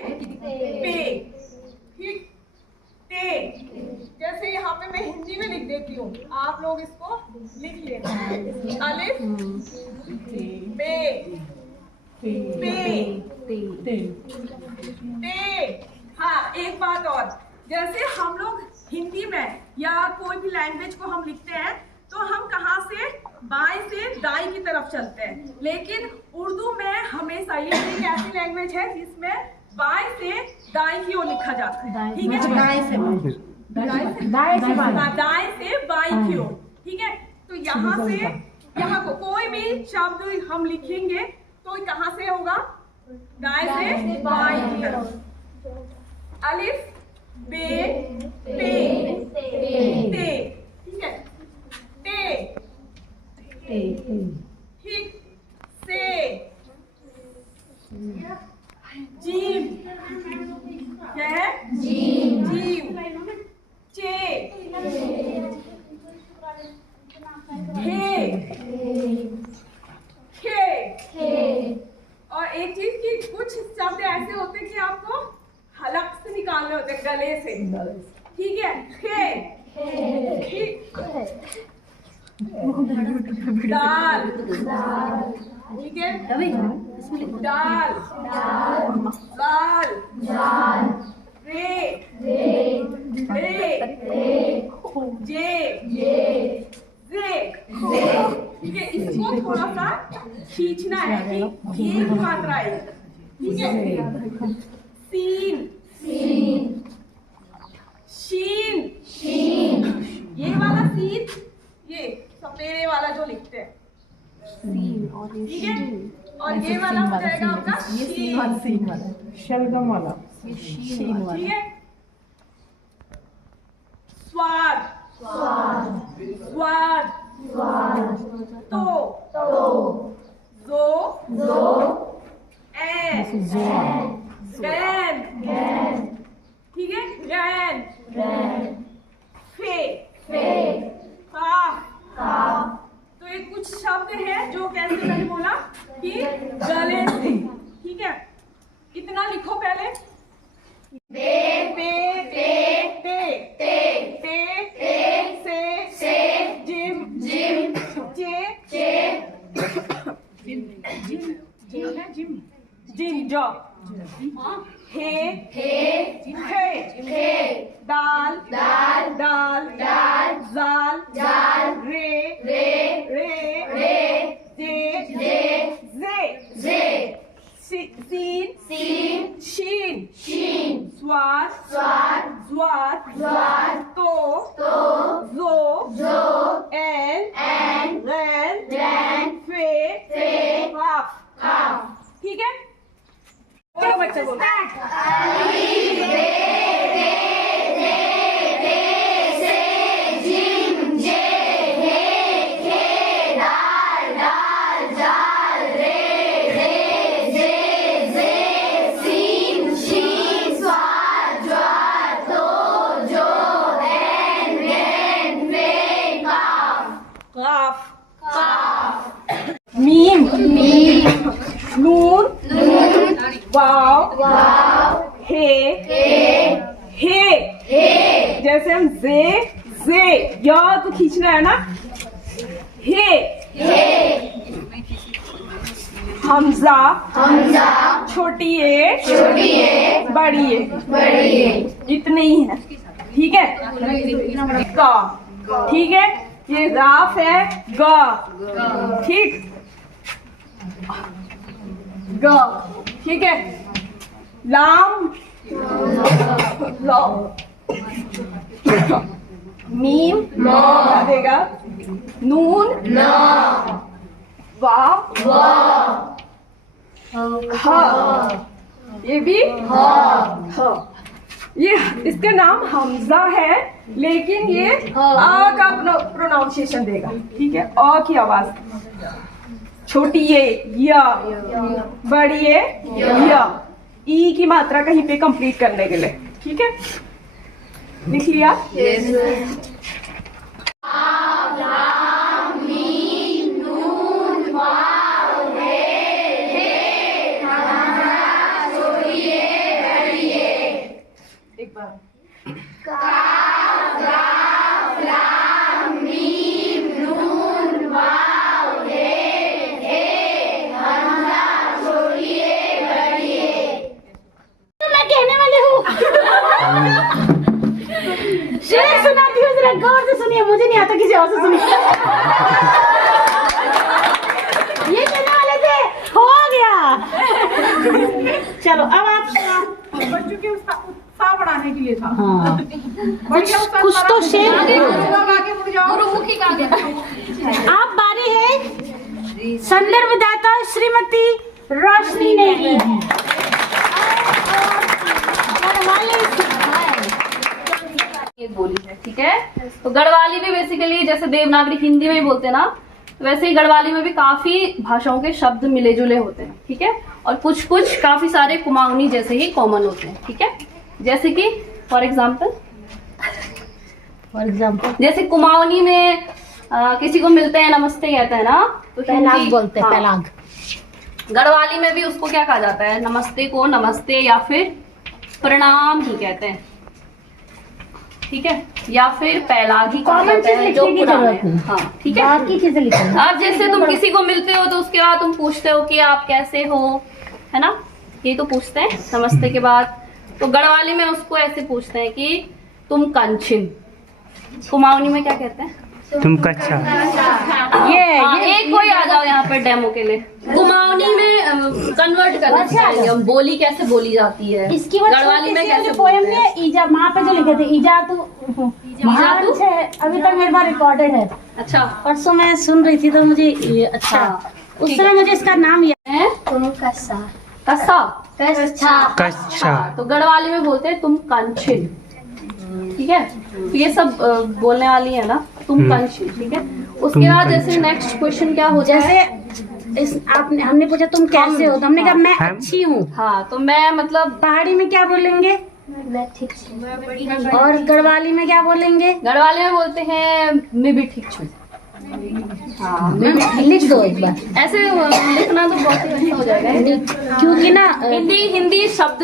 पे, ठीक, ते। जैसे यहाँ पे मैं हिंदी में लिख देती हूँ, आप लोग इसको लिख लेना। अलिफ पे, पे, ते। हाँ, एक बात और, जैसे हम लोग हिंदी में या कोई भी लैंग्वेज को हम लिखते हैं तो हम कहाँ से बाएं से दाएं की तरफ चलते हैं, लेकिन उर्दू में हमेशा ये एक ऐसी लैंग्वेज है जिसमें बाएं से दाएं की ओर लिखा जाता है। ठीक है, दाएं से बाएं की ओर। ठीक है, तो यहाँ से यहाँ को कोई भी शब्द हम लिखेंगे तो कहाँ से होगा, दाएं से बाएं की तरफ। अलिफ बे पे ते, ठीक है, ते, ठीक, से, जीम, क्या है, जीम, चे, खे, और एक चीज की कुछ शब्द ऐसे होते हैं कि आपको हलक से निकालने होते हैं, गले से। ठीक है, खे, ठीक, दाल, ठीक है, दाल, दाल, रे, जे, जे। ठीक है, इसको थोड़ा सा खींचना है कि ये की मात्रा है। ठीक है, सीन, शीन, ये वाला सीन, ये सपेरे वाला जो लिखते हैं, ठीक है, और ये वाला हो जाएगा आपका शलगम वाला, ठीक है। स्वाद, तो, जो, गैन, ठीक है, गैन, फे, तो ये कुछ शब्द है जो कैसे मैंने बोला कि गले से। ठीक है, इतना लिखो पहले। पे, से, जिम, जिम, जो, हे, दाल, जाल, रे, जे, सीन, शीन, स्वाद, तो, जो, एन, गैन, फे, काफ। ठीक है, बोलो बच्चे, बोलो। मीम, नून, वाव, हे, जैसे हम जे, या तो खींचना है ना, हे, हमजा, छोटी ए, बड़ी ए, इतने ही है। ठीक है, का, ठीक है, ये राफ है, गा, ठीक, गा, ठीक है, लाम, लो, मीम, क्या देगा, नून, वाव, हा, ये भी हा। ये इसका नाम हमजा है, लेकिन ये आ का प्रोनाउंसिएशन देगा। ठीक है, अ की आवाज, छोटी ये, या, बड़ी ये, या, ई की मात्रा कहीं पे कंप्लीट करने के लिए। ठीक है, लिख लिया। वाव, हे, एक बार मैं कहने वाली हूँ। शेर सुनाती हूँ, जरा गौर से सुनिए, मुझे नहीं आता, किसी और से सुनिए। ये कहने वाले थे, हो गया। चलो अब आप सुनाओ। बच्चों के उत्साह बढ़ाने के लिए था। हाँ, कुछ तो शेर। गुरुमुखी का गया। आप बारी है संदर्भदाता श्रीमती रोशनी नेगी। एक बोली है, ठीक है। तो गढ़वाली भी बेसिकली जैसे देवनागरी हिंदी में ही बोलते हैं ना, वैसे ही गढ़वाली में भी काफी भाषाओं के शब्द मिले जुले होते हैं, ठीक है। और कुछ कुछ काफी सारे कुमाऊनी जैसे ही कॉमन होते हैं, ठीक है। जैसे कि फॉर एग्जाम्पल जैसे कुमाऊनी में किसी को मिलते हैं नमस्ते कहते हैं ना, तो पहलाग बोलते हैं, हाँ। पहलाग। गढ़वाली में भी उसको क्या कहा जाता है, नमस्ते को नमस्ते या फिर प्रणाम ही कहते हैं, ठीक है। या फिर पहलाग ही कहा कॉमन जाता चीज है जो लिखने की पुराना जरूरत है। नहीं। हाँ, ठीक है। बाकी चीजें लिखेंगे। अब जैसे तुम किसी को मिलते हो तो उसके बाद तुम पूछते हो कि आप कैसे हो, है ना, ये तो पूछते हैं नमस्ते के बाद। तो गढ़वाली में उसको ऐसे पूछते हैं कि तुम कंचिन। कुमाऊनी में क्या कहते हैं, तुम कच्चा। एक कोई आ जाओ यहाँ पे डेमो के लिए। कुमाऊनी में कन्वर्ट करना चाहेंगे हम, बोली कैसे बोली जाती है, इसकी वजह गढ़वाली में कैसे पोएम बोलते हैं। में ईजा माँ पे जो लिखे थे, ईजातु महान है, अभी तक मेरे पास रिकॉर्डेड है। अच्छा, परसों मैं सुन रही थी तो मुझे ये अच्छा, हाँ, उस समय मुझे इसका नाम याद है कस्सा। कच्चा। तो गढ़वाली में बोलते हैं तुम कंचिन, ठीक है। तो ये सब बोलने वाली है ना, तुम कंचिन, ठीक है। उसके बाद जैसे नेक्स्ट क्वेश्चन क्या होता है, जैसे इस आपने हमने पूछा तुम कैसे हो, तो हमने कहा मैं अच्छी हूँ। हाँ, तो मैं मतलब पहाड़ी में क्या बोलेंगे, और गढ़वाली में क्या बोलेंगे? गढ़वाली में बोलते हैं मैं भी ठीक छू। हाँ, लिख दो एक बार, ऐसे लिखना तो बहुत ही अच्छा हो जाएगा, क्योंकि ना हिंदी शब्द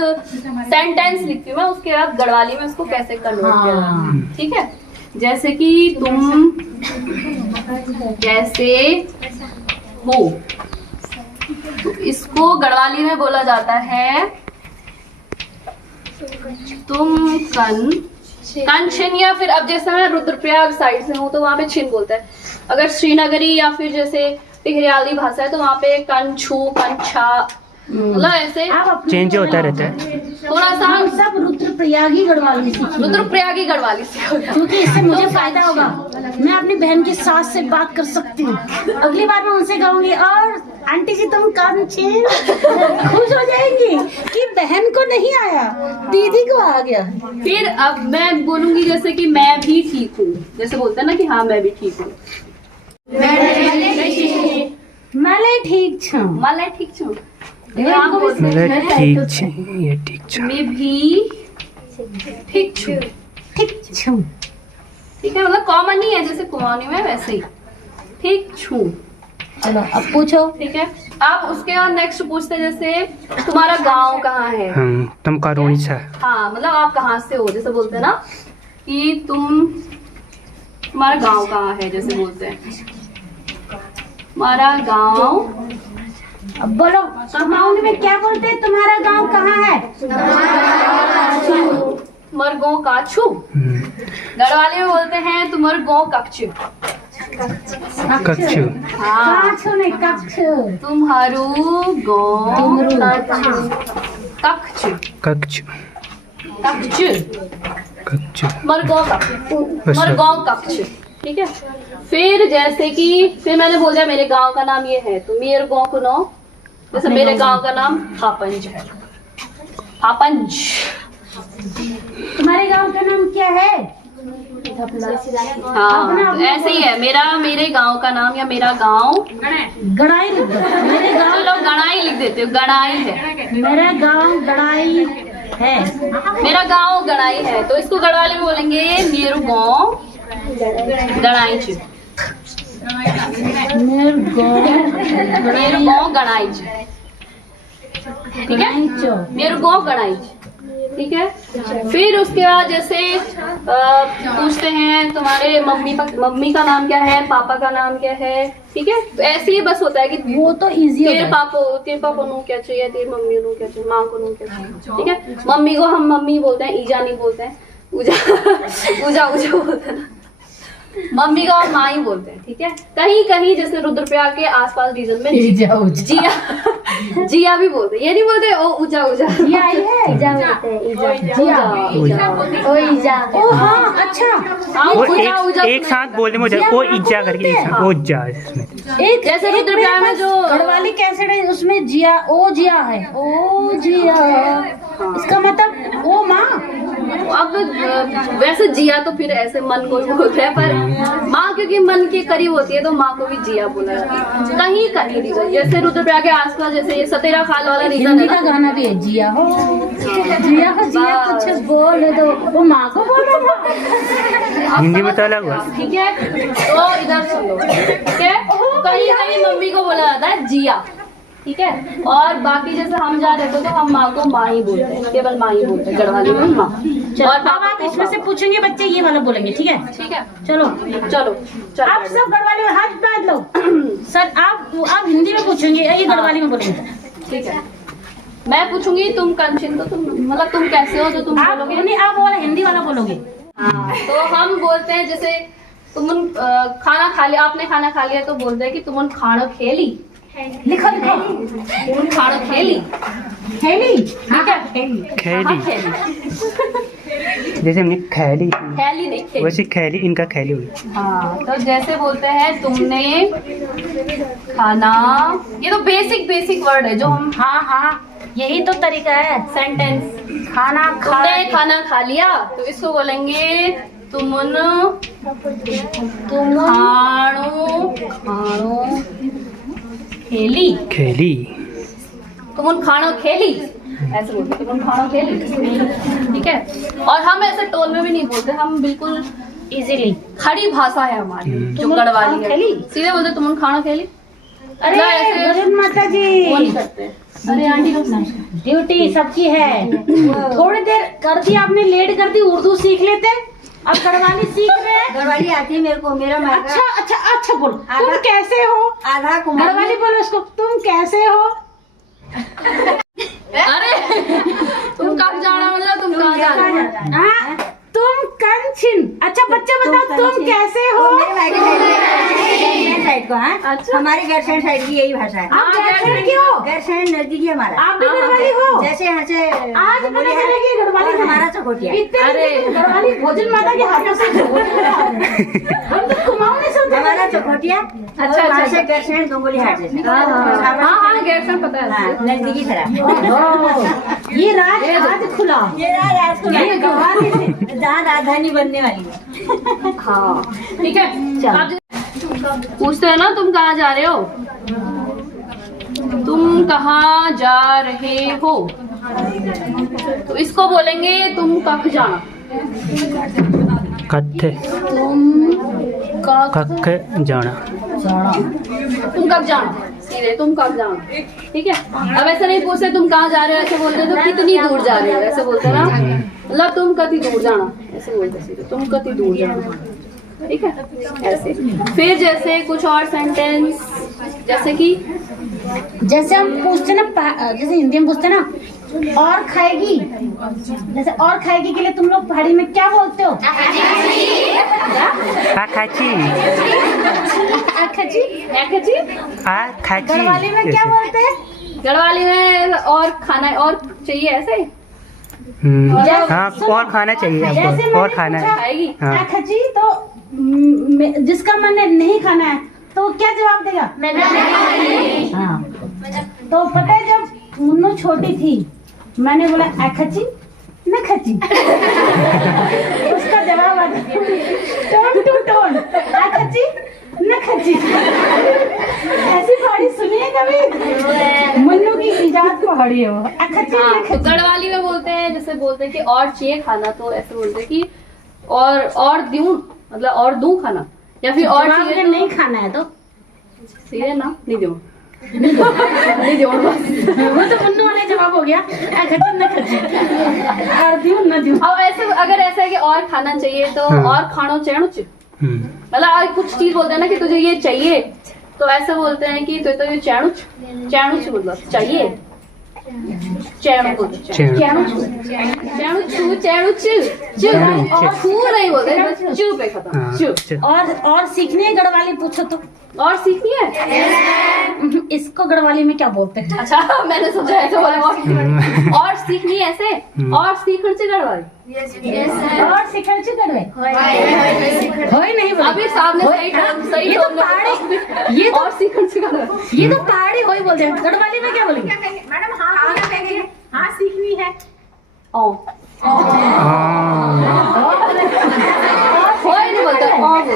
सेंटेंस लिखती हूँ मैं, उसके बाद गढ़वाली में उसको कैसे कन्वर्ट किया, हाँ। ठीक है। जैसे कि तुम कैसे हो, तो इसको गढ़वाली में बोला जाता है तुम कन छिन, या फिर अब जैसे मैं रुद्रप्रयाग साइड से हूँ तो वहाँ पे छिन बोलता है। अगर श्रीनगरी या फिर जैसे टिहरियाली भाषा है तो वहाँ पे कन छू कन छा, मतलब ऐसे आप अपने चेंज होता रहता है। थोड़ा सा हम सब रुद्रप्रयागी गढ़वाली सीखी, रुद्रप्रयागी गढ़वाली से क्योंकि इससे मुझे फायदा होगा। मैं अपनी बहन की सास से बात कर सकती हूँ, अगली बार मैं उनसे कहूंगी और आंटी जी तुम कान छीन, खुश हो जाएंगी कि बहन को नहीं आया, दीदी को आ गया। फिर अब मैं बोलूंगी जैसे कि मैं भी ठीक हूँ, जैसे बोलते हैं ना कि हाँ मैं भी ठीक हूँ, मैं ठीक छू, मैं ठीक छू, मतलब ठीक छे, ये ठीक छे। मैं भी ठीक छू, ठीक छू। ठीक है, मतलब कॉमन ही है जैसे कुमाऊनी में वैसे ही ठीक छू। चलो अब पूछो। ठीक है, आप उसके बाद नेक्स्ट पूछते हैं जैसे तुम्हारा गांव कहाँ है। तुम करोड़ी छे। हाँ, मतलब आप कहाँ से हो, जैसे बोलते हैं ना कि तुम्हारा गांव कहाँ है, जैसे बोलते हैं हमारा गांव। अब बोलो कुमाऊनी में क्या बोलते हैं, तुम्हारा गांव कहाँ है? तुम्हार गाँव काछू। गढ़वाली में बोलते हैं तुम्हार गाँव कच्चू। कच्चू। हाँ, काछू नहीं कच्छ। तुम्हारू गाँव कच्चू। कच्चू। कच्चू, कच्चू। तुम्हार गाँव कच्चू, तुम्हार गाँव कच्चू, ठीक है। फिर जैसे कि फिर मैंने बोल दिया मेरे गांव का नाम ये है, तो मेरे गांव को नाम, जैसे मेरे गांव का नाम हापंज है, हापंज। तुम्हारे गांव का नाम क्या है? हाँ, तो ऐसे ही है, मेरे गांव का नाम या मेरा गांव गड़ाई लिख दो। मेरे गांव, चलो गणाई लिख देते हो, गणाई है, मेरा गांव गड़ाई है। मेरा गांव गणाई है, तो इसको गढ़वाली में बोलेंगे मेरू गांव गणाई च। मेरे गांव मेरू गांव गणाई च, ठीक है, मेरू गांव गणाई च। ठीक है। फिर उसके बाद जैसे पूछते हैं तुम्हारे मम्मी का नाम क्या है, पापा का नाम क्या है, ठीक है। तो ऐसे ही बस होता है कि वो तो इजी तेरे पापा नु क्या चाहिए, तेरी मम्मी नु क्या चाहिए, माँ को नु क्या चाहिए, ठीक है। मम्मी को हम मम्मी बोलते हैं, ईजा नहीं बोलते हैं, ऊजा बोलते हैं ना। मम्मी को हम माँ ही बोलते हैं, ठीक है। कहीं कहीं जैसे रुद्रप्रयाग के आसपास रीजन में जिया भी बोलते हैं, ये नहीं बोलते ओ ऊजा ये आई है ईजा ओ हाँ अच्छा हाँ, वो ऊजा एक साथ बोलने में वो इज्जा करके एक साथ वो इज्जा इसमें। एक जैसे रुद्रप्रयाग में जो गढ़वाली कैसेट है उसमें जिया है ओ जिया, इसका मतलब ओ माँ। अब वैसे जिया तो फिर ऐसे मन को बोलते हैं, पर माँ क्योंकि मन के करीब होती है तो माँ को भी जिया बोला जाता है। कहीं कहीं रीजन जैसे रुद्रप्रयाग के आसपास जैसे ये सतेरा खाल वाला रीजन हिंदी है का ना, गाना भी है जिया हो जिया कुछ बोल दो, वो माँ को बोलो। हिंदी में तो अलग हुआ। ठीक है। तो इधर सुनो, ठीक है। कहीं कहीं मम्मी को बोला जाता है जिया, ठीक है। और बाकी जैसे हम जा रहे थे तो हम माँ को माँ ही बोलते हैं, केवल माँ ही बोलते हैं, गढ़वाली में माँ। और अब आप इसमें से पूछेंगे बच्चे ये वाला बोलेंगे, ठीक है। ठीक है, चलो चलो आप सब गढ़वाली में हाथ बांध लो। सर आप हिंदी में पूछेंगे ये गढ़वाली में बोलेंगे, ठीक है। मैं पूछूंगी तुम कंचिन, तो तुम मतलब तुम कैसे हो तो तुम आप बोलोगे। नहीं आप वाला हिंदी वाला बोलोगे। हाँ, तो हम बोलते हैं जैसे तुम खाना खा लिया, आपने खाना खा लिया तो बोलते हैं कि तुम खाना खेली, लिखो तुम खाना खेली, ठीक है। खैली खेली जैसे हमने खैली खेली नहीं खेली। वैसे खैली इनका खैली हुई। हाँ, तो जैसे बोलते हैं तुमने खाना, ये तो बेसिक वर्ड है जो हम हाँ यही तो तरीका है। सेंटेंस, तुमने खाना खा लिया तो इसको बोलेंगे तुमन खाणो खेली, तुमन खाना खेली, ऐसे बोलते हैं, तुमन खाना खेली, ठीक है। और हम ऐसे टोन में भी नहीं बोलते, हम बिल्कुल इजीली खड़ी भाषा है हमारी जो तुमन गढ़वाली खाना है, खेली? सीधे बोलते तुमन खाना खेली। अरे भजन माता जी वो नहीं करते। अरे आंटी लोग ड्यूटी सबकी है। थोड़ी देर कर दी आपने, लेट कर दी, उर्दू सीख लेते, अब गढ़वाली सीख रहे हैं। गढ़वाली आती है मेरे को, मेरा अच्छा बोलो, तुम कैसे हो, आधा गढ़वाली बोलो उसको, तुम कैसे हो। अरे तुम कब जाना, मतलब तुम कहाँ जाना। हाँ, तुम कंचिन। अच्छा बच्चे बताओ तुम कैसे हो। साइड को, हाँ अच्छा। हमारी गैरसैंण साइड की यही भाषा है। आप गढ़वाली की हो, गैरसैण नजदीकी हमारा। आप भी गढ़वाली हो। जैसे यहाँ से आज पता चलेगी गढ़वाली और हमारा चकोटिया। अरे गढ़वाली भोजन माता के हाथों से हम तो कुमाऊं नहीं सुनते। हमारा चकोटिया, अच्छा, वहाँ से गैरसैण गंगोली हाट से। हाँ गैरसैण पता है। हाँ, नजदीकी तरह। ये राज आज खुला, ये ये गढ़वाली से जहाँ राजधानी बनने वाली है। हाँ ठीक है। आप पूछते हैं ना तुम कहाँ जा रहे हो, तुम कहाँ जा रहे हो, तो इसको बोलेंगे तुम कख जाना। कथे तुम कख जाना, तुम कब जाना, सीधे तुम कब जाना, ठीक है। अब ऐसा नहीं पूछते तुम कहाँ जा रहे हो, ऐसे बोलते तो कितनी दूर जा रहे हो, ऐसे बोलते ना, मतलब तुम कति दूर जाना, ऐसे बोलते सीधे तुम कति दूर जाना, ठीक है। ऐसे फिर जैसे कुछ और सेंटेंस, जैसे हम पूछते ना, जैसे हिंदी में पूछते ना और खाएगी, जैसे और खाएगी के लिए तुम लोग पहाड़ी में क्या बोलते हो। आखाची गढ़वाली में क्या बोलते हैं। गढ़वाली में और खाना और चाहिए ऐसे। हाँ और खाना चाहिए आपको, और खाना है। खाएगी हाँ। आखाची तो जिसका मन नहीं खाना है तो क्या जवाब देगा। हाँ, तो पता है जब मुन्नू छोटी थी मैंने बोला आखाची न खची उसका जवाब आता टोन टू टोन, आखाची न खची। ऐसी पहाड़ी सुनी है कभी, मुन्नू की इजाद पहाड़ी है वो, आखाची हाँ, न तो खची। गढ़वाली में बोलते हैं, जैसे बोलते हैं कि और चाहिए खाना, तो ऐसे बोलते हैं कि और दूं, मतलब और दूं खाना, या फिर और जवाब चाहिए अगर तो नहीं खाना है तो सीधे ना नहीं दूं, नहीं जोड़ बस। वो तो मुन्नू वाला जवाब हो गया। खचन न खचन न दूं। अब ऐसे अगर ऐसा है कि और खाना चाहिए तो और खानो चैणुच, मतलब कुछ चीज बोलते हैं ना कि तुझे ये चाहिए, तो ऐसे बोलते हैं कि तो ये चैणुच, चैणुच मतलब चाहिए, चैणु बोलते हैं, चैणुच, चैणुच, चू नहीं बोलते, बस चू पे खत्म, चू। और सीखनी है गढ़वाली पूछो तो। और सीखनी है इसको गढ़वाली में क्या बोलते हैं? अच्छा मैंने सोचा ऐसे बोला और सीखनी है ऐसे, और सीखने से गड़बड़ और सीखने से गढ़वे होय नहीं बोले। अभी सामने सही सही ये तो पहाड़ी, ये तो और सीखने से गड़बड़, ये तो पहाड़ी होय बोलते हैं। गढ़वाली में क्या बोलेंगे? मैडम हाँ सीखनी है। ओ होय नहीं बोलते, ओ बोलते।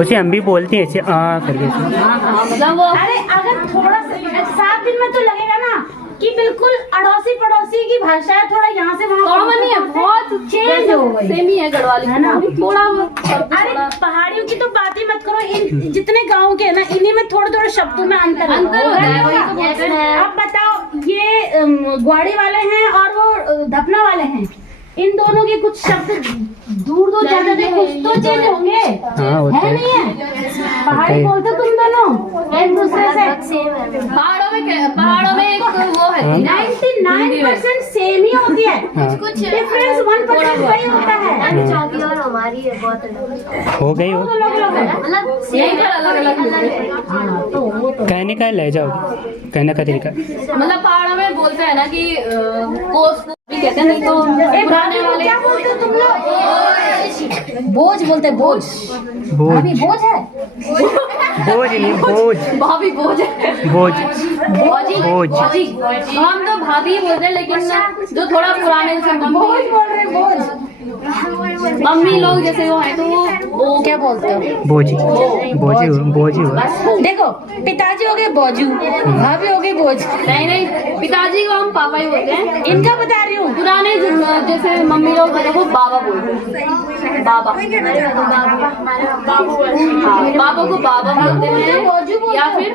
उसे हम भी बोलते हैं ऐसे करके। मतलब वो अरे अगर थोड़ा सा 7 दिन में तो लगेगा ना कि बिल्कुल अड़ोसी पड़ोसी की भाषा है, थोड़ा यहाँ से वहाँ कॉमन ही है, बहुत चेंज हो गई सेम ही है गढ़वाली है ना? थोड़ा अरे पहाड़ियों की तो बात ही मत करो, इन जितने गांव के है ना इन्हीं में थोड़े थोड़े शब्दों में अंतर होता है, वही तो बोलते हैं। अब बताओ ये ग्वाड़ी वाले हैं और वो धपना वाले हैं, इन दोनों के कुछ शब्द दूर दूर जाने से कुछ तो चेंज होंगे, है नहीं है? पहाड़ी बोलते तुम दोनों एक दूसरे से। पहाड़ों में एक वो है 99% सेम ही होती है, कुछ डिफरेंस 1% वही होता है। चौकी और हमारी है बहुत अलग, हो गई हो, मतलब यही पर अलग अलग कहने का ले जाओ, कहने का तरीका। मतलब पहाड़ों में बोलते हैं ना कि कोस भी कहते हैं, नहीं तो पुराने वाले क्या बोलते हो तुम लोग? बोझ बोलते हैं, बोझ। बोझ, अभी बोझ है, बोझ नहीं, बोझ, भाभी बोझ है, बोझ, भौजी बोझ। भौजी, हम तो भाभी बोलते हैं, लेकिन जो थोड़ा पुराने से बोझ बोल रहे हैं, बोझ। मम्मी लोग जैसे वो है तो वो क्या बोलते हो? बोझी, बोझी, बोझी हुआ। देखो पिताजी हो गए बोझू, भाभी हो गई बोझ। नहीं पिताजी को हम पापा ही बोलते हैं। इनका बता रही हूँ। पुराने जैसे मम्मी लोग हैं वो बाबा बोलते हैं, बाबा। हाँ, बाबा को बाबा बोलते हैं या फिर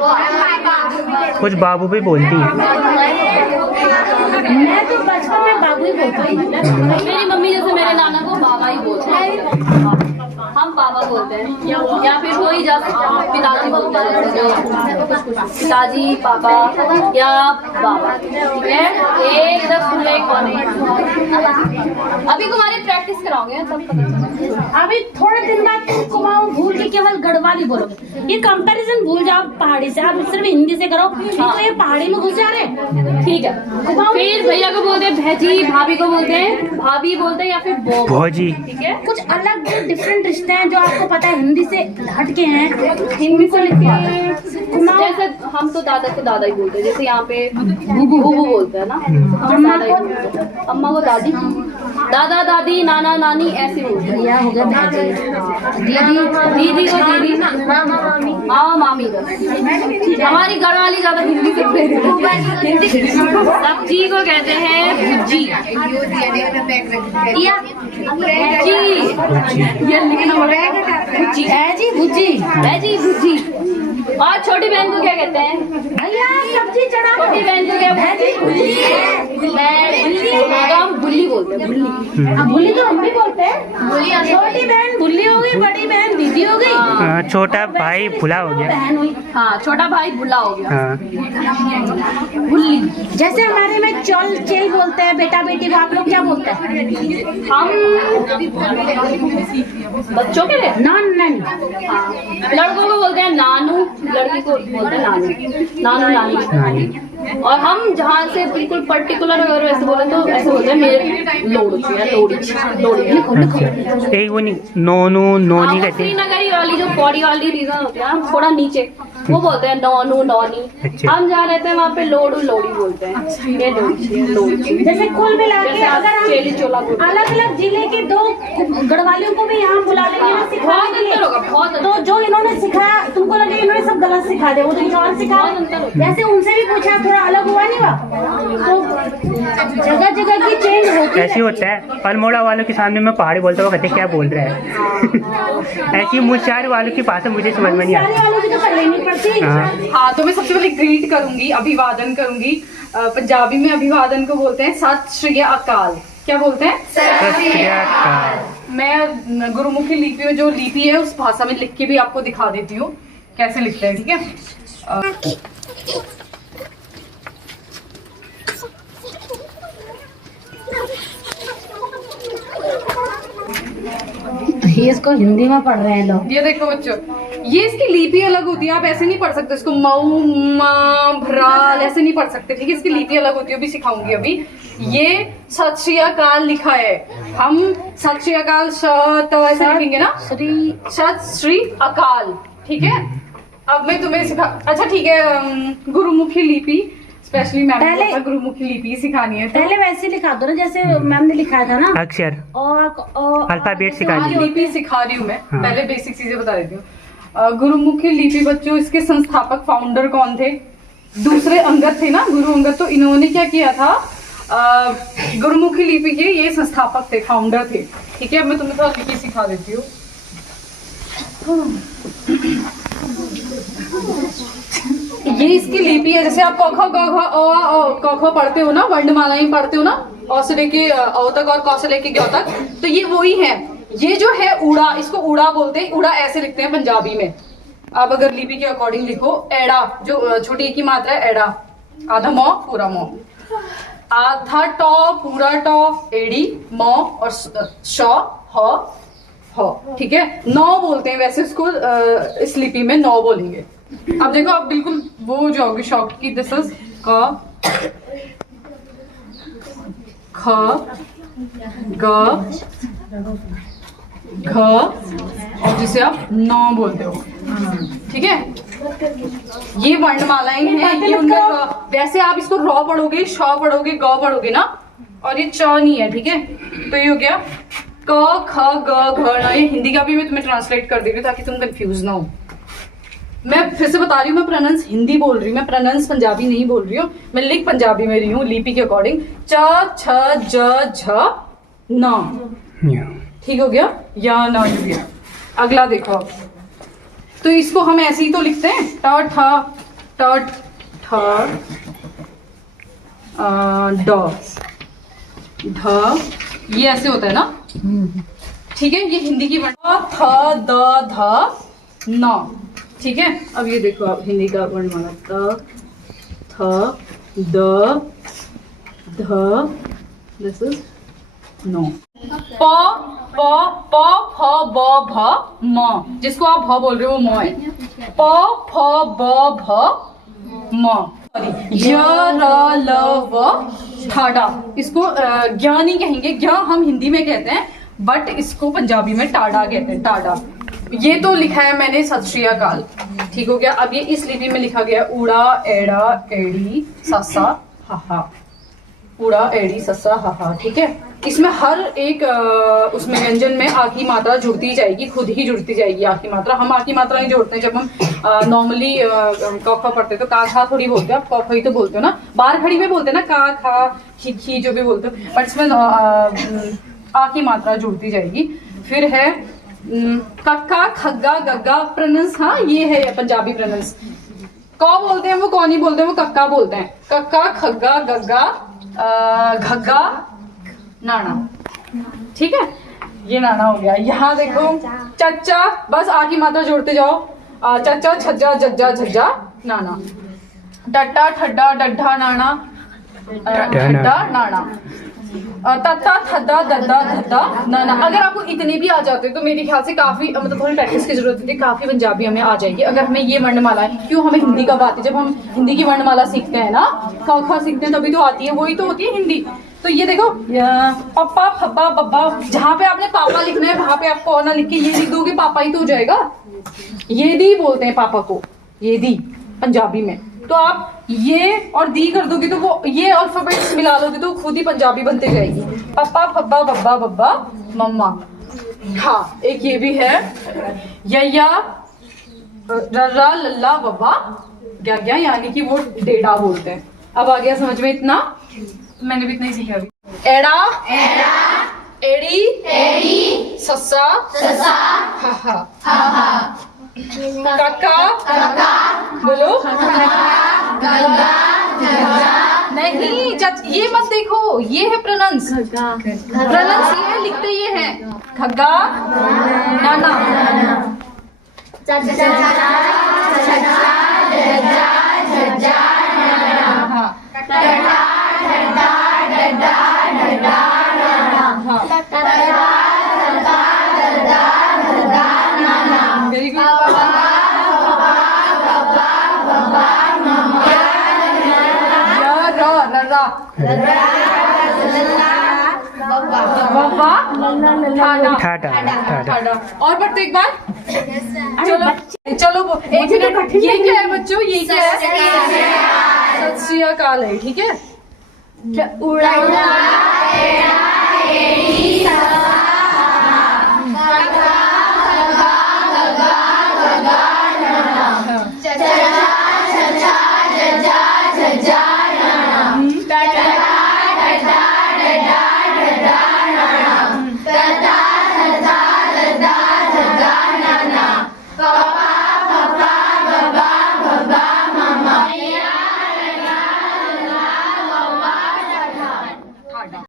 कुछ बाबू भी बोलती हैं। मैं तो बचपन में बाबू ही बोलती हूँ। मेरी मम्मी जैसे मेरे नाना को बाबा ही बोलते हैं, हम बाबा बोलते हैं, या फिर कोई जब पिताजी बोलते हैं, कुछ पिताजी पापा या बाबा। ठीक है, एक इधर सुन ले, कौन है? अभी तुम्हारी प्रैक्टिस कराओगे तब पता चलेगा। अभी थोड़े दिन बाद कुमाऊं भूल के केवल गढ़वाली बोलोगे। ये कंपैरिजन भूल जाओ पहाड़ी से, आप सिर्फ हिंदी से करो, तो ये पहाड़ी में घुस जा रहे। ठीक है, फिर भैया को बोलते हैं भैजी, भाभी को बोलते हैं भाभी बोलते हैं या फिर भौजी। ठीक है, कुछ अलग डिफरेंट रिश्ते हैं जो आपको पता है हिंदी से हटके हैं। हिंदी से जैसे हम तो दादा को दादा ही बोलते हैं, जैसे यहाँ पे बुबू बुबू बोलते हैं ना, हम दादा ही बोलते हैं। अम्मा को दादी, दादा दादी, नाना नानी ऐसे बोलते हैं। या हो गया भाजी, दीदी दीदी को दीदी, मामा मामी बस। हमारी घरवाली ज्यादा हिंदी से प्रेरित है। सब्जी को कहते हैं भुजी, या भुजी, ये लिखना पड़ेगा, भुजी है जी भुजी, है जी भुजी। और छोटी बहन को क्या कहते हैं? भैया सब्जी चढ़ा दो। छोटी बहन को क्या भैजी भुजी, तो हम बुल्ली बोलते हैं, बुल्ली। भुल्ली तो हम भी बोलते हैं। छोटी बहन भुल्ली हो गई, बड़ी बहन दीदी हो गई, छोटा भाई भुला हो गया। बहन हुई। हाँ, छोटा भाई बुल्ला हो गया, हाँ, बुल्ली। जैसे हमारे में चल चेल बोलते हैं बेटा बेटी को, आप लोग क्या बोलते हैं? हम बच्चों के लिए नॉन नन। हाँ, लड़कों को बोलते हैं नानू, लड़की को बोलते हैं नानू, नानू नानी। और हम जहाँ से बिल्कुल पर्टिकुलर अगर वैसे बोले तो ऐसे बोलते हैं मेरे लोड़ी, लोड़ी, लोड़ी। एक वो नहीं, नोनू नोनी कहते हैं। श्रीनगरी वाली जो पौड़ी वाली रीजन होती है ना, थोड़ा नीचे वो बोलते हैं नौनू नौनी। अच्छा। हम जहाँ रहते हैं वहाँ पे लोडू लोड़ी बोलते हैं। ये लोड़ी जैसे कुल मिला के जैसे आप अगर चेली चोला बोलते हैं। अलग अलग जिले के 2 गढ़वालियों को भी यहाँ बुला लेंगे ना सिखाने के लिए, तो जो इन्होंने सिखाया तुमको लगे इन्होंने सब गलत सिखा दे, वो तो और सिखा जैसे उनसे भी पूछा थोड़ा अलग हुआ नहीं हुआ, तो जगह जगह की चेंज होती ऐसे है। होता है। अल्मोड़ा वालों के सामने मैं पहाड़ी बोलता हूँ, कहते क्या बोल रहा है। ऐसी मुंशियारी वालों की भाषा मुझे समझ में नहीं सारे आती। वालों की तो कर लेनी पड़ती। हाँ। हाँ, तो मैं सबसे पहले ग्रीट करूंगी, अभिवादन करूंगी। पंजाबी में अभिवादन को बोलते हैं सत श्री अकाल। क्या बोलते हैं? सत श्री अकाल। मैं गुरुमुखी लिपि में जो लिपि है उस भाषा में लिख के भी आपको दिखा देती हूँ कैसे लिखते हैं, ठीक है? ये इसको हिंदी में पढ़ रहे हैं लोग। ये देखो बच्चों, ये इसकी लिपि अलग होती है। आप ऐसे नहीं पढ़ सकते इसको मऊ मा भ्राल ऐसे नहीं पढ़ सकते, ठीक है? इसकी लिपि अलग होती है, भी सिखाऊंगी अभी। ये सत श्री अकाल लिखा है, हम सत श्री अकाल तो ऐसे लिखेंगे ना, सत श्री अकाल, ठीक है? अब मैं तुम्हें सिखा, अच्छा ठीक है, गुरुमुखी लिपि स्पेशली मैम पहले- गुरुमुखी लिपि सिखानी है। पहले वैसे लिखा दो ना जैसे मैम ने लिखा था ना, अक्षर और अल्फाबेट सिखा हाँ, दी। लिपि सिखा रही हूँ मैं। हाँ। पहले बेसिक चीजें बता देती हूँ। गुरुमुखी लिपि बच्चों, इसके संस्थापक फाउंडर कौन थे? दूसरे अंगद थे ना, गुरु अंगद। तो इन्होंने क्या किया था, गुरुमुखी लिपि के ये संस्थापक थे, फाउंडर थे, ठीक है? अब मैं तुम्हें थोड़ा लिपि सिखा देती हूँ। ये इसकी लिपि है। जैसे आप क ख ग घ क ख पढ़ते हो ना, वर्णमालाएं पढ़ते हो ना, अ से लेके अ तक और क से लेके ग तक, तो ये वही है। ये जो है उड़ा, इसको उड़ा बोलते हैं। उड़ा ऐसे लिखते हैं पंजाबी में। आप अगर लिपि के अकॉर्डिंग लिखो, एड़ा जो छोटी की मात्रा है, एड़ा, आधा मौ पूरा मौ, आधा टॉ पूरा टॉ, एड़ी मौ और श ह, ठीक है? नौ बोलते हैं वैसे इसको, इस लिपि में नौ बोलेंगे। अब देखो, आप बिल्कुल वो हो जाओगे शौक की। दिस इज क ख ग घ और जिसे आप नौ बोलते हो, ठीक है? ये वर्णमालाएं हैं, ये उनका। वैसे आप इसको रॉ पढ़ोगे, श पढ़ोगे, ग पढ़ोगे ना, और ये च नहीं है, ठीक है? तो ये हो गया क ख ग घ ण। ये हिंदी का भी मैं तुम्हें ट्रांसलेट कर दे रही हूँ ताकि तुम कंफ्यूज ना हो। मैं फिर से बता रही हूँ, मैं प्रोनाउंस हिंदी बोल रही हूँ, मैं प्रोनाउंस पंजाबी नहीं बोल रही हूँ। मैं लिख पंजाबी में रही हूँ लिपि के अकॉर्डिंग। च छ ज झ न, ठीक हो गया? या ना हो गया। अगला देखो आप, तो इसको हम ऐसे ही तो लिखते हैं, ट ठ ड ढ, ये ऐसे होता है ना, ठीक है? ये हिंदी की वर्ण थ द ध न, ठीक है? अब ये देखो आप हिंदी का वर्णमाला, त थ द ध, दिस इज नो। प प प फ ब भ म, जिसको आप भ बोल रहे हो वो म है। प फ ब भ म। य र ल व ठाडा, इसको ज्ञ नहीं कहेंगे, ज्ञ हम हिंदी में कहते हैं, बट इसको पंजाबी में टाडा कहते हैं, टाडा। ये तो लिखा है मैंने सत श्री अकाल, ठीक हो गया? अब ये इस लिपि में लिखा गया उड़ा एड़ा एड़ी ससा हा, उड़ा एड़ी ससा हा, ठीक है? इसमें हर एक उसमें व्यंजन में आ की मात्रा जुड़ती जाएगी, खुद ही जुड़ती जाएगी आ की मात्रा। हम आ की मात्रा नहीं जोड़ते हैं। जब हम नॉर्मली क ख पढ़ते तो का खा थोड़ी बोलते हैं, आप क ख ही तो बोलते हो ना। बाहर खड़ी में बोलते हैं ना, का खा खी जो भी बोलते हो, बट इसमें आ की मात्रा जुड़ती जाएगी। फिर है कक्का खग्गा गग्गा प्रोनाउंस, हाँ ये है पंजाबी प्रोनाउंस। क बोलते हैं वो कौन नहीं बोलते, वो कक्का बोलते हैं। कक्का खग्गा गग्गा घग्गा नाना, ठीक है? ये नाना हो गया। यहाँ देखो चच्चा, बस आ की मात्रा जोड़ते जाओ, चच्चा छज्जा जज्जा झज्जा नाना, डट्टा ठड्डा डड्ढा नाना, ठड्डा नाना, तत्ता थद्दा दद्दा धद्दा नाना। अगर आपको इतने भी आ जाते तो मेरे ख्याल से काफी, मतलब थोड़ी प्रैक्टिस की जरूरत होती है, काफी पंजाबी हमें आ जाएगी। अगर हमें ये वर्णमाला है, क्यों हमें हिंदी कब आती है? जब हम हिंदी की वर्णमाला सीखते हैं ना, ख ख सीखते हैं, तभी तो आती है, वही तो होती है हिंदी। तो ये देखो पप्पा फब्बा बब्बा, जहाँ पे आपने पापा लिखना है वहां पे आपको ना लिख के ये लिख दोगे, पापा ही तो हो जाएगा। ये दी बोलते हैं पापा को, ये दी पंजाबी में, तो आप ये और दी कर दोगे तो वो ये अल्फाबेट्स मिला लोगे तो खुद ही पंजाबी बनते जाएगी। पप्पा फब्बा बब्बा बब्बा मम्मा। हाँ, एक ये भी है, यया रर्रा लल्ला बब्बा ग्या, यानी कि वो डेढ़ा बोलते हैं। अब आ गया समझ में इतना? मैंने भी इतना ही सीखा अभी। एड़ा एड़ी ससा हा काका बोलो नहीं, ये मत देखो, ये है प्रनंस ये है, लिखते ये है खग्गा नाना। Very good. ठाडा। और पढ़ते एक बार। चलो एक मिनट, ये क्या है बच्चों, ये क्या है? सत श्री अकाल है, ठीक है? जा